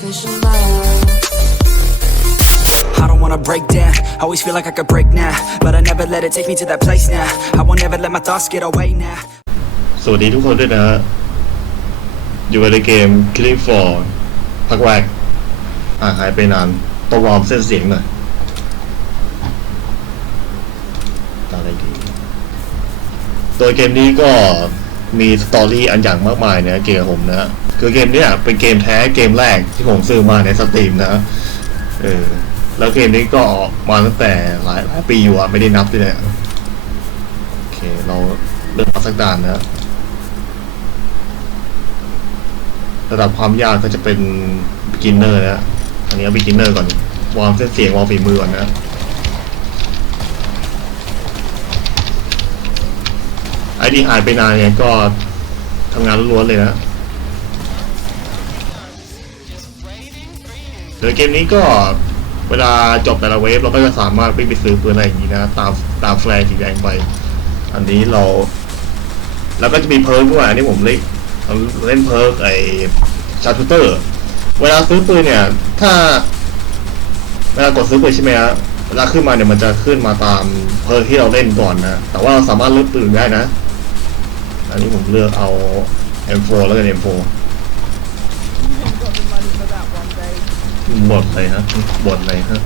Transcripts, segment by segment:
official love. I don't wanna break down, always feel like I could break now But I never let it take me to that place now I won't ever let my thoughts get away now สวัสดีทุกคนด้วยนะ อยู่ในเกม Killing Floor พักแรกอ่าหายไปนาน ต้องวอร์มเส้นเสียงหน่อยตาอะไรดีตัวเกมนี้ก็มีสตอรี่อันอย่างมากมายนะเกี่ยวกับผมนะ คือเกมเนี้ยเป็นเกมแท้เกมแรกที่ผมซื้อมาในสตรีมนะเออแล้วเกมนี้ก็ออกมาตั้งแต่หลายหลายปีอยู่อะไม่ได้นับด้วยเนี่ยโอเค เราเริ่มมาสักด่านนะระดับความยากก็จะเป็น beginner นะอันนี้เอา beginner ก่อนวอร์มเส้นเสียงวอร์มฝีมือก่อนนะไอ้ที่หายไปนานเนี่ยก็ทำงานล้วนเลยนะ เดี๋ยวเกมนี้ก็เวลาจบแต่ละเวฟเราก็จะสามารถวิ่งไปซื้อปืนอะไรอย่างนี้นะตามตามแฟลชสีแดงไป อันนี้เราแล้วก็จะมีเพิร์กด้วยอันนี้ผมเล่นเล่นเพิร์กไอชาร์ทูเตอร์ เวลาซื้อปืนเนี่ย ถ้า เวลากดซื้อปืนใช่ไหมฮะเวลาขึ้นมาเนี่ยมันจะขึ้นมาตามเพิร์กที่เราเล่นก่อนนะแต่ว่าเราสามารถเลือกปืนได้นะ อันนี้ผมเลือกเอา M4 แล้วกัน M4 บทเลยฮะบทเลยฮะ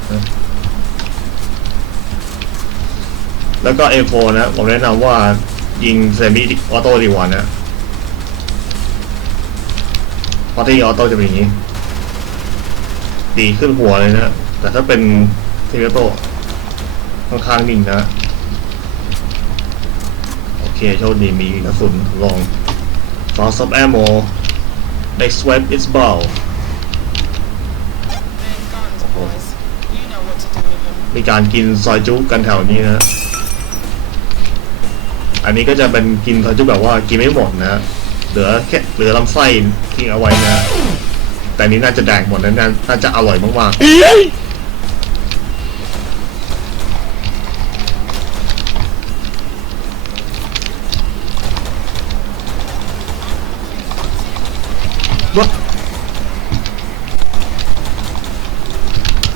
แล้วก็ M4 นะผมแนะนำว่ายิงเซมิออโต้ดีกว่านะเพราะที่ออโต้จะเป็นอย่างนี้ ดีขึ้นหัวเลยนะ แต่ถ้าเป็นเซมิออโต้ค่อนข้างนิ่งนะ โอเคโชคดีมีกระสุนลอง Fast of ammo next swipe is bow มีการกินซอยจุกันแถวนี้นะ อันนี้ก็จะเป็นกินซอยจุแบบว่ากินไม่หมดนะ เหลือแค่เหลือลำไส้ทิ้งเอาไว้นะ แต่อันนี้น่าจะแดกหมดนะน่าน่าจะอร่อยมากๆวะ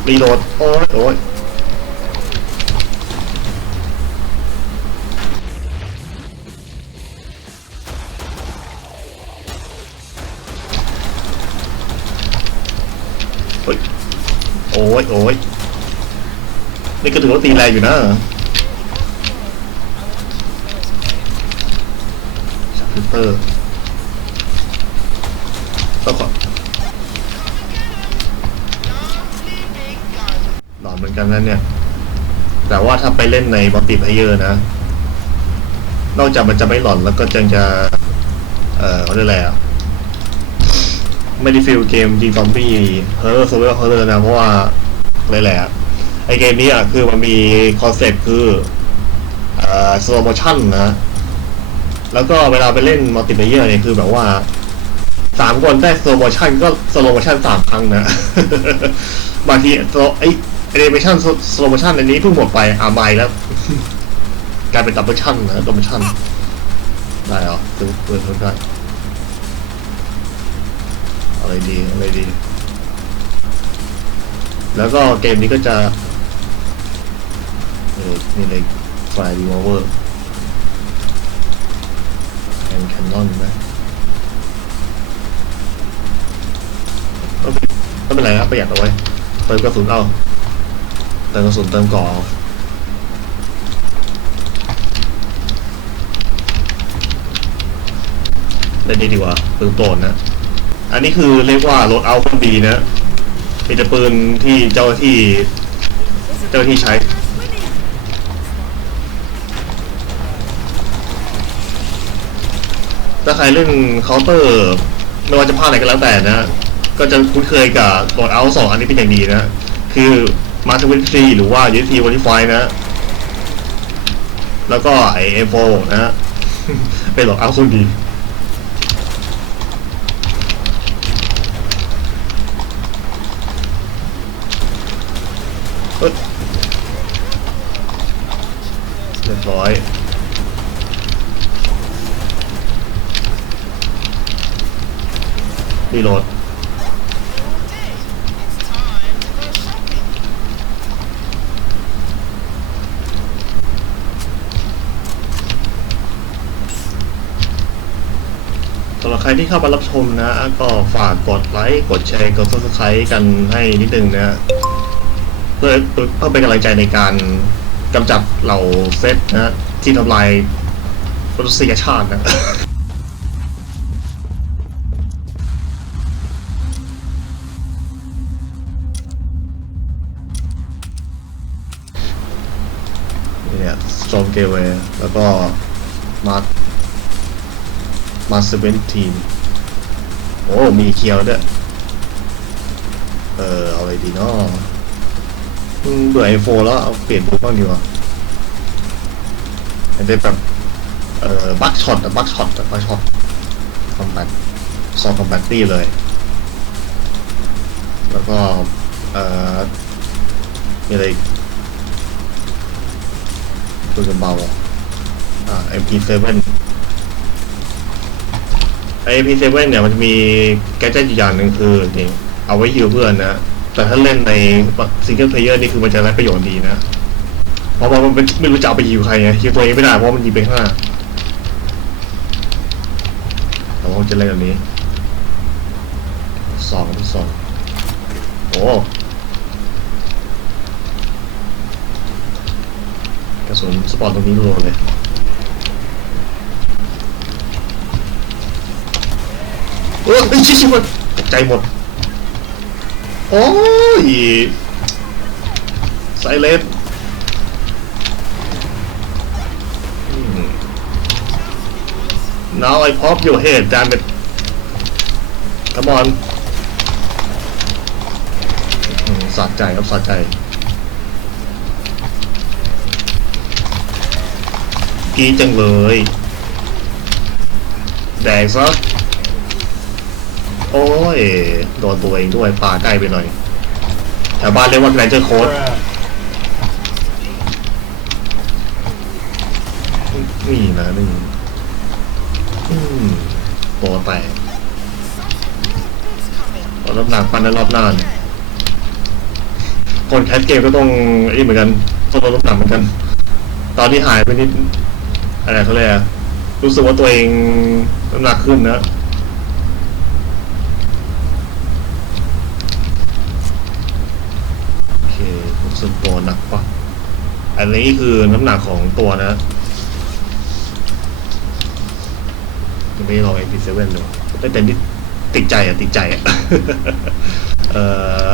รีโหลดโอ้ยโอ้ย โอ้ยนี่ก็ถือว่าตีแรงอยู่นะชักฟิเตอร์ต้องขอหลอนเหมือนกันนะเนี่ย แต่ว่าถ้าไปเล่นในมัลติเพเยอร์นะ นอกจากมันจะไม่หลอนแล้วก็จังจะ เอ่อเขาเรียกอะไรอะไม่ได้ฟิลเกมยิงซอมบี้เฮอร์โซเวอร์เฮอร์นะเพราะว่า อะไรแหละไอเกมนี้อะคือมันมีคอนเซ็ปต์คือเอ่อสโลโมชั่นนะ แล้วก็เวลาไปเล่นมัลติเพเยอร์เนี่ยคือแบบว่าสามคนได้สโลโมชั่นก็สโลโมชั่นสามครั้งนะบางทีโซไอแอนิเมชั่นสโลโมชั่นอันนี้เพิ่งหมดไปอาไมแล้วกลายเป็นดับเบิลชั่นนะดับเบิลชั่นได้เหรอซื้อปืนเพิ่มได้อะไรดี อะไรดี แล้วก็เกมนี้ก็จะเออนี่เลยไฟรีโมเวอร์แอนแคนนอนไหมไม่เป็นไรครับประหยัดเอาไว้เติมกระสุนเอาเติมกระสุนเติมก่อเอาเล่นนี่ดีกว่าปืนโปรดนะ อันนี้คือเรียกว่าโหลดเอาคนดีนะ เป็นแต่ปืนที่เจ้าที่เจ้าที่ใช้ ถ้าใครเล่นเคาน์เตอร์ ไม่ว่าจะภาคไหนก็แล้วแต่นะ ก็จะคุ้นเคยกับโหลดเอาสองอันนี้เป็นอย่างดีนะ คือมาร์วินทรีหรือว่า u ู t วันที่ไฟนะ แล้วก็ไอเอฟโนะ เป็นหลดเอาคนดี เรียบร้อยรีโหลดสำหรับใครที่เข้ามารับชมนะ ก็ฝากกดไลค์ กดแชร์ กดซับสไครต์กันให้นิดนึงนะ เพื่อเพื่อเป็นกำลังใจในการกำจัดเหล่าเซตนะที่ทำลายมนุษยชาตินะเนี่ย Storm Gateway แล้วก็ Mark Mark 17โอ้ มีเคียวด้วย เออ เอาอะไรดีเนาะ เบื่อ iPhone แล้วเอาเปลี่ยนดูบ้างดีกว่าอันนี้แบบ เอ่อบัคช็อตอะบัคช็อตอะบัคช็อตคอมแบทซองคอมแบทตี้เลย แล้วก็ เอ่อ มีอะไรตัวจะเบาอะอ่า MP7 ไอ MP7 เนี่ยมันจะมีแกจ g ตอยู่อย่างหนึ่งคือนี่เอาไว้ฮิวเพื่อนนะ แต่ถ้าเล่นในซิงเกิลเพลเยอร์นี่คือมันจะได้ประโยชน์ดีนะ เพราะว่ามันไม่รู้จะเอาไปฮิวใครไงฮิวตัวเองไม่ได้เพราะมันยิงไปข้างหน้าแต่ว่าจะเล่นแบบนี้สองสองโอ้กระสุนสปอร์ตตรงนี้รัวเลยเออไอ้ชิชิมันตกใจหมด โอ้ยไซเลน Now I pop your head damn it Come on อืมสะใจครับสะใจกีจังเลย แดงซะ โอ้ย โดนตัวเองด้วยปาใกล้ไปหน่อยแถวบ้านเรียกว่าแกรนเจอร์โค้ดนี่นะนี่ตัวแตกรอบหนักปันในรอบหน้าเนี่ยคนแคสเกมก็ต้องไอ้เหมือนกันต้องลดน้ำหนักเหมือนกัน ตอนที่หายไปนิดอะไรเขาเรียกอะรู้สึกว่าตัวเองน้ำหนักขึ้นนะ โอเค รู้สึกตัวหนักปะอันนี้คือน้ำหนักของตัวนะยังไม่ได้ลอง MP7 เลยแต่แต่นี่ติดใจอะ ติดใจอะ เออ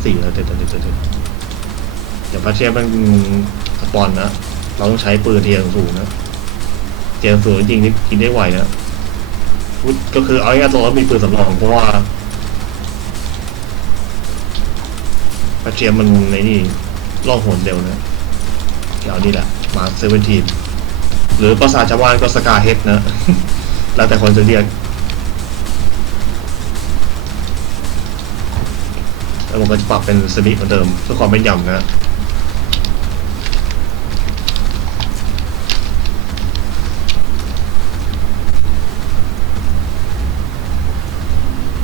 เสี่แล้วเดี๋ยวเดี๋ยวเดี๋ยวเดี๋ยวเดี๋ยวพระเทียบมันสปอนนะ เราต้องใช้ปืนเทียงสูงนะเทียงสูงจริงนี่กินได้ไหวนะก็คือเอาง่ายๆตัวเรามีปืนสำรองเพราะว่า กระเทียมมันในนี่ล่องหนเร็วนะเดี๋ยวนี่แหละ มาเซเวนทีนหรือภาษาชาวบ้านก็สกาเฮดนะ แล้วแต่คนจะเรียกแล้วผมก็จะปรับเป็นสมิเหมือนเดิมเพื่อความเป็นยำนะ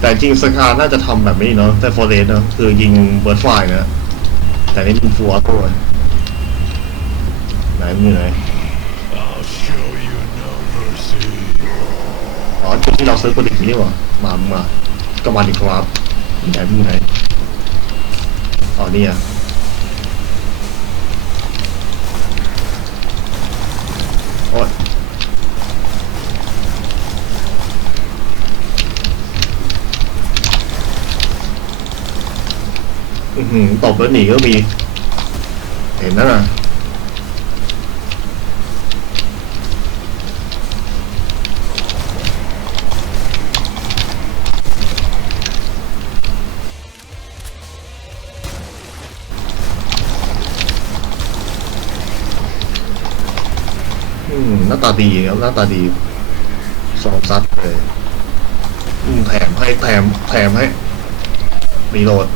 แต่จริงสกาน่าจะทำแบบนี้เนาะแต่ฟอร์เรสเนาะคือยิงเบิร์ดไฟล์นะแต่นี่มันฟัวตัวไหนมือไหนอ๋อจุดที่เราซื้อโปรดิกนี่หว่ามามาก็มาดีครับไหนมือไหนอ๋อนี่อะโอ๊ย อือหือตบแล้วหนีก็มี เห็นนะน่ะอืมหน้าตาดีครับหน้าตาดีสองซัดเลยอืมแถมให้แถมแถมให้รีโหลด